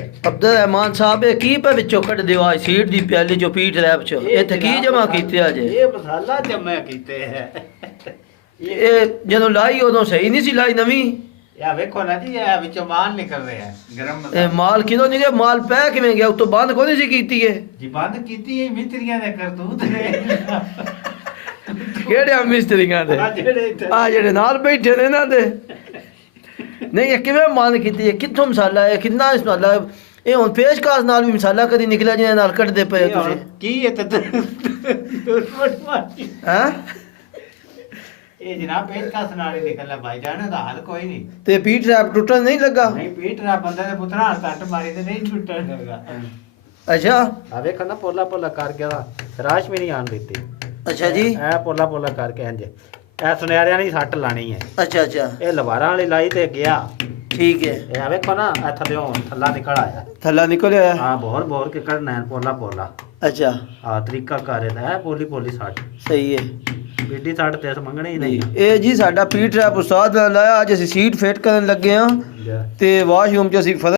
ਅਬਦੁਲ ਰਹਿਮਾਨ ਸਾਹਿਬ ਇਹ ਕੀ ਪੇ ਵਿੱਚੋਂ ਕੱਢ ਦਿਓ ਆ ਸੀਟ ਦੀ ਪਿਆਲੀ ਚੋਂ ਪੀਟ ਰੈਪ ਚ ਇੱਥੇ ਕੀ ਜਮਾ ਕੀਤੇ ਅਜੇ ਇਹ ਮਸਾਲਾ ਜਮਾ ਕੀਤੇ ਹੈ ਇਹ ਜਦੋਂ ਲਾਈ ਉਦੋਂ ਸਹੀ ਨਹੀਂ ਸੀ ਲਾਈ ਨਵੀਂ ਯਾ ਵੇਖੋ ਨਾ ਜੀ ਇਹ ਵਿੱਚੋਂ ਮਾਲ ਨਿਕਲ ਰਿਹਾ ਹੈ ਗਰਮ ਇਹ ਮਸਾਲਾ ਮਾਲ ਕਿਦੋਂ ਨਹੀਂ ਗਿਆ ਮਾਲ ਪੈ ਕਿਵੇਂ ਗਿਆ ਉਤੋਂ ਬੰਦ ਕੋਈ ਨਹੀਂ ਸੀ ਕੀਤੀ ਇਹ ਜੀ ਬੰਦ ਕੀਤੀ ਇਹ ਮਿਸਤਰੀਆਂ ਦੇ ਕਰਤੂਤ ਨੇ ਕਿਹੜੇ ਆ ਮਿਸਤਰੀਆਂ ਦੇ ਆ ਜਿਹੜੇ ਨਾਲ ਬੈਠੇ ਨੇ ਇਹਨਾਂ ਦੇ ਨਹੀਂ ਇਹ ਕਿਵੇਂ ਬੰਦ ਕੀਤੀ ਹੈ ਕਿੱਥੋਂ ਮਸਾਲਾ ਹੈ ਕਿੰਨਾ ਮਸਾਲਾ ਇਹ ਹੁਣ ਪੇਸ਼ਕਾਸ ਨਾਲ ਵੀ ਮਸਾਲਾ ਕਦੀ ਨਿਕਲਿਆ ਜਿਹਦੇ ਨਾਲ ਕੱਢਦੇ ਪਏ ਤੁਸੀਂ ਕੀ ਇਹ ਤੇ ਹਾਂ ਇਹ ਜਨਾਬ ਪੇਚਕਸ ਨਾਲ ਹੀ ਨਿਕਲਣਾ ਭਾਈ ਜਾਨ ਦਾ ਹਾਲ ਕੋਈ ਨਹੀਂ ਤੇ ਪੀਟ ਰੈਪ ਟੁੱਟਣ ਨਹੀਂ ਲੱਗਾ ਨਹੀਂ ਪੀਟ ਰਾ ਬੰਦੇ ਦੇ ਪੁੱਤਰਾ ਕੱਟ ਮਾਰੀ ਤੇ ਨਹੀਂ ਟੁੱਟਣ ਲੱਗਾ ਅੱਛਾ ਆ ਵੇਖੋ ਨਾ ਪੋਲਾ ਪੋਲਾ ਕਰ ਗਿਆ ਰਾਸ਼ ਵੀ ਨਹੀਂ ਆਣ ਦਿੱਤੀ ਅੱਛਾ ਜੀ ਇਹ ਪੋਲਾ ਪੋਲਾ ਕਰਕੇ ਇੰਜ ਇਹ ਸੁਨਿਆਰਿਆਂ ਨੇ ਸੱਟ ਲਾਣੀ ਹੈ ਅੱਛਾ ਅੱਛਾ ਇਹ ਲਵਾਰਾਂ ਵਾਲੀ ਲਾਈ ਤੇ ਗਿਆ ਠੀਕ ਹੈ ਇਹ ਆ ਵੇਖੋ ਨਾ ਇਹ ਥੱਲਿਓਂ ਥੱਲਾ ਨਿਕਲ ਆਇਆ ਥੱਲਾ ਨਿਕਲਿਆ ਹਾਂ ਬੋਰ ਕੇ ਕੱਢਣਾ ਹੈ ਪੋਲਾ ਪੋਲਾ ਅੱਛਾ ਆ ਤਰੀਕਾ ਕਰ ਇਹਦਾ ਹੈ ਪੋਲੀ ਪੋਲੀ ਸੱਟ ਸਹੀ ਹੈ ਬੀਡੀ ਸੱਟ ਤੇ ਮੰਗਣੇ ਹੀ ਨਹੀਂ ਇਹ ਜੀ ਸਾਡਾ ਪੀਟ ਰੈਪ ਉਸਤਾਦ ਨਾਲ ਲਾਇਆ ਅੱਜ ਅਸੀਂ ਸੀਟ ਫਿੱਟ ਕਰਨ ਲੱਗੇ ਹਾਂ ਜਾ। ਤੇ ਵਾਸ਼ਰੂਮ 'ਚ ਅਸੀਂ